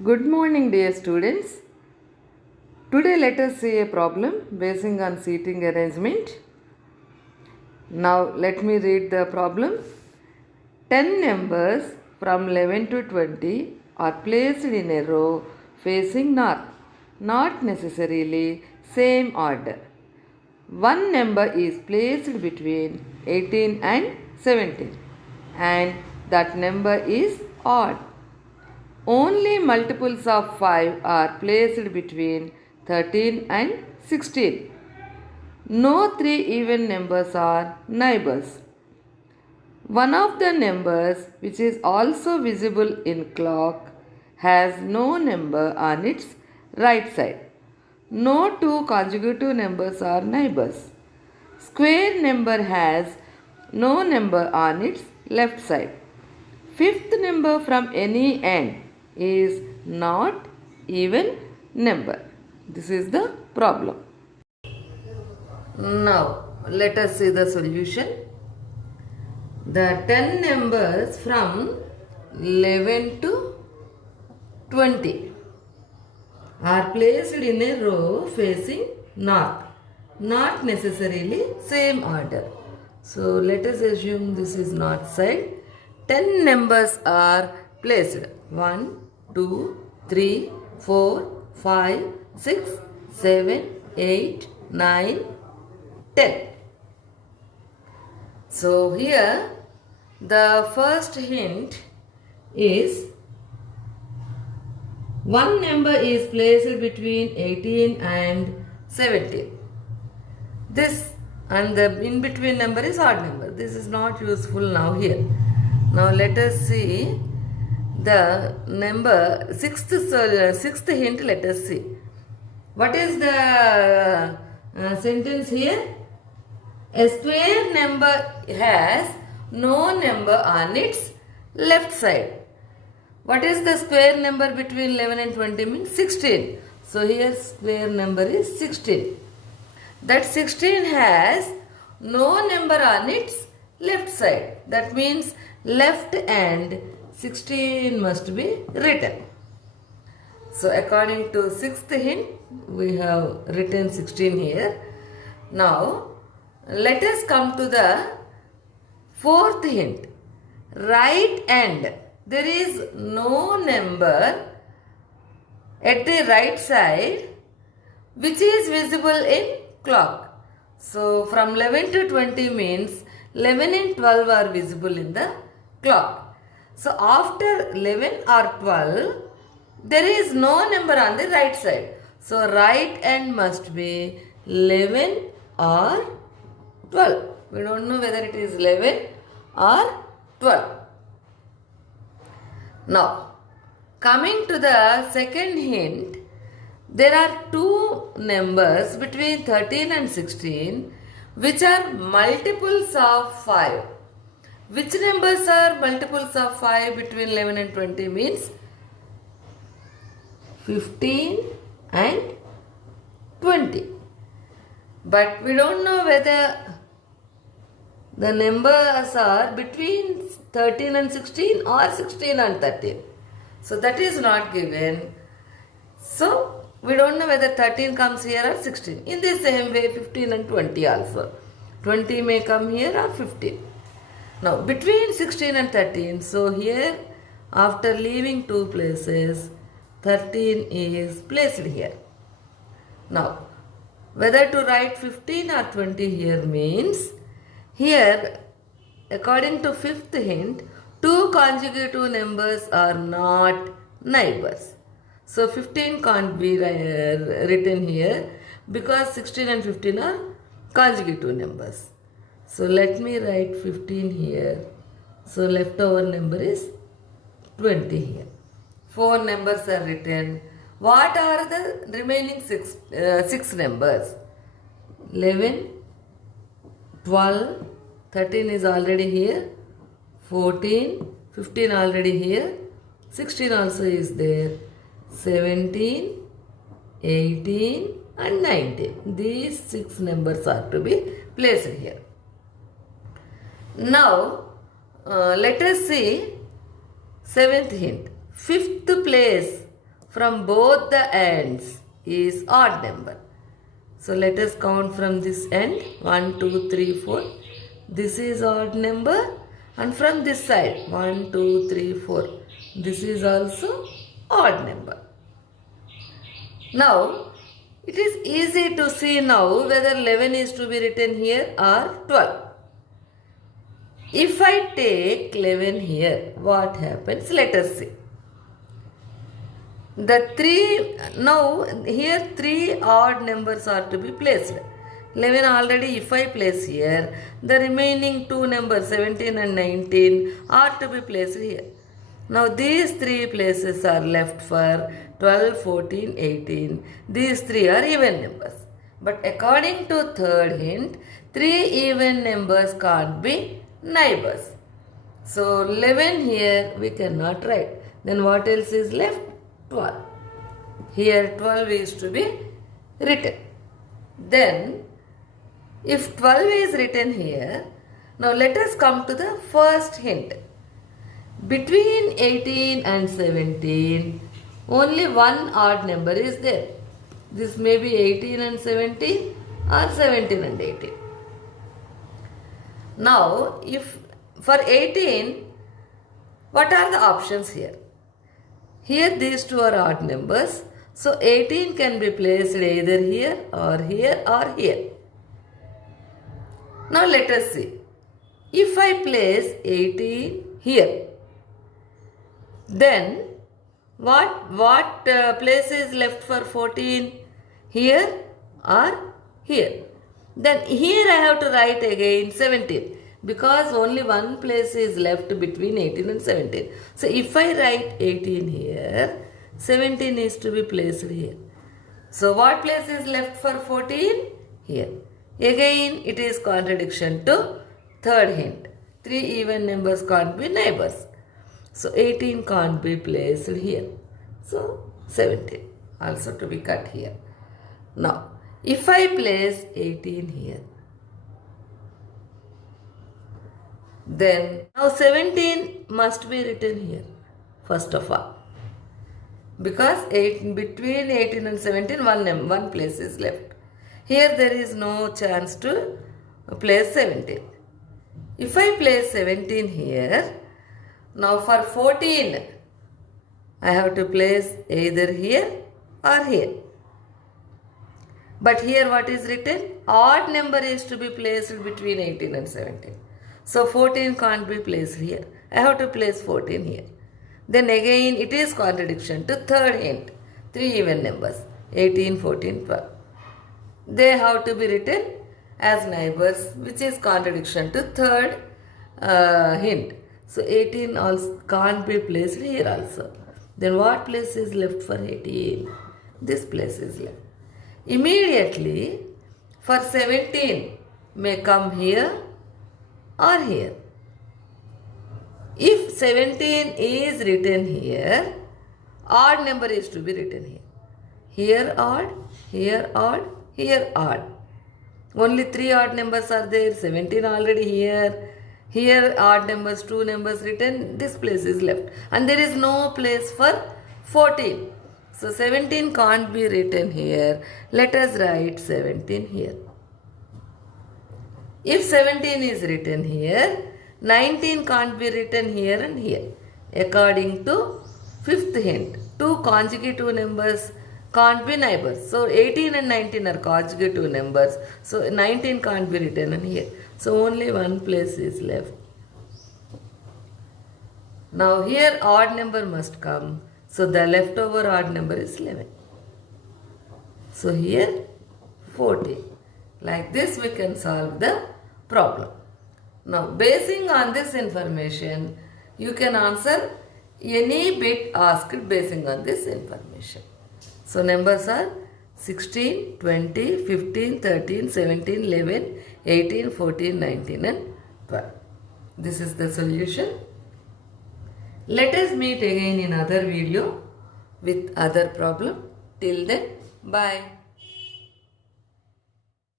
Good morning, dear students. Today, let us see a problem basing on seating arrangement. Now, let me read the problem. 10 numbers from 11 to 20 are placed in a row facing north, not necessarily same order. One number is placed between 18 and 17, and that number is odd. Only multiples of 5 are placed between 13 and 16. No three even numbers are neighbors. One of the numbers, which is also visible in clock, has no number on its right side. No two consecutive numbers are neighbors. Square number has no number on its left side. Fifth number from any end is not even number. This is the problem. Now, let us see the solution. The 10 numbers from 11 to 20 are placed in a row facing north, not necessarily same order. So, let us assume this is north side. 10 numbers are placed. 1, 2, 3, 4, 5, 6, 7, 8, 9, 10. So here the first hint is one number is placed between 18 and 17. This and the in between number is odd number. This is not useful now here. Now let us see the number sixth hint. Let us see. What is the sentence here? A square number has no number on its left side. What is the square number between 11 and 20 means 16. So here square number is 16. That 16 has no number on its left side. That means left and 16 must be written. So according to sixth hint, we have written 16 here. Now let us come to the fourth hint. Right end. There is no number at the right side which is visible in clock. So from 11 to 20 means 11 and 12 are visible in the clock. So after 11 or 12, there is no number on the right side. So right end must be 11 or 12. We don't know whether it is 11 or 12. Now, coming to the second hint, there are two numbers between 13 and 16 which are multiples of 5. Which numbers are multiples of 5 between 11 and 20 means 15 and 20. But we don't know whether the numbers are between 13 and 16 or 16 and 13. So that is not given. So we don't know whether 13 comes here or 16. In the same way 15 and 20 also. 20 may come here or 15. Now between 16 and 13, so here after leaving two places, 13 is placed here. Now whether to write 15 or 20 here means, here according to fifth hint, two consecutive numbers are not neighbors. So 15 can't be written here because 16 and 15 are consecutive numbers. So let me write 15 here. So leftover number is 20 here. Four numbers are written. What are the remaining six numbers? 11, 12, 13 is already here, 14, 15 already here, 16 also is there, 17, 18 and 19. These six numbers are to be placed here. Now let us see seventh hint. Fifth place from both the ends is odd number. So let us count from this end. 1, 2, 3, 4. This is odd number. And from this side, 1, 2, 3, 4. This is also odd number. Now, it is easy to see now whether 11 is to be written here or 12. If I take 11 here, what happens? Let us see. Now here 3 odd numbers are to be placed. 11 already if I place here, the remaining 2 numbers 17 and 19 are to be placed here. Now these 3 places are left for 12, 14, 18. These 3 are even numbers. But according to third hint, 3 even numbers can't be neighbors. So 11 here we cannot write. Then what else is left? 12. Here 12 is to be written. Then if 12 is written here, now let us come to the first hint. Between 18 and 17, only one odd number is there. This may be 18 and 17 or 17 and 18. Now, if for 18, what are the options here? Here these 2 are odd numbers. So 18 can be placed either here or here or here. Now let us see. If I place 18 here, then what place is left for 14? Here or here? Then here I have to write again 17 because only one place is left between 18 and 17. So if I write 18 here, 17 is to be placed here. So what place is left for 14? Here. Again it is contradiction to third hint. 3 even numbers can't be neighbors. So 18 can't be placed here. So 17 also to be cut here. Now if I place 18 here, then now 17 must be written here first of all. Because between 18 and 17 one place is left. Here there is no chance to place 17. If I place 17 here, now for 14 I have to place either here or here. But here what is written? Odd number is to be placed between 18 and 17. So 14 can't be placed here. I have to place 14 here. Then again it is contradiction to third hint. 3 even numbers 18, 14, 12. They have to be written as neighbors, which is contradiction to third hint. So 18 also can't be placed here also. Then what place is left for 18? This place is left. Immediately for 17 may come here or here. If 17 is written here, odd number is to be written here. Here odd, here odd, here odd. Only 3 odd numbers are there, 17 already here. Here odd numbers, 2 numbers written, this place is left. And there is no place for 14. So 17 can't be written here. Let us write 17 here. If 17 is written here, 19 can't be written here and here. According to fifth hint, 2 consecutive numbers can't be neighbors. So 18 and 19 are consecutive numbers. So 19 can't be written in here. So only one place is left. Now here odd number must come. So the leftover odd number is 11. So here 14. Like this we can solve the problem. Now basing on this information, you can answer any bit asked basing on this information. So numbers are 16, 20, 15, 13, 17, 11, 18, 14, 19 and 12. This is the solution. Let us meet again in other video with other problem. Till then, bye.